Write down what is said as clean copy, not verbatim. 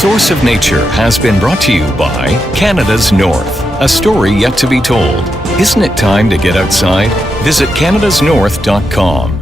Source of Nature has been brought to you by Canada's North, a story yet to be told. Isn't it time to get outside? Visit canadasnorth.com.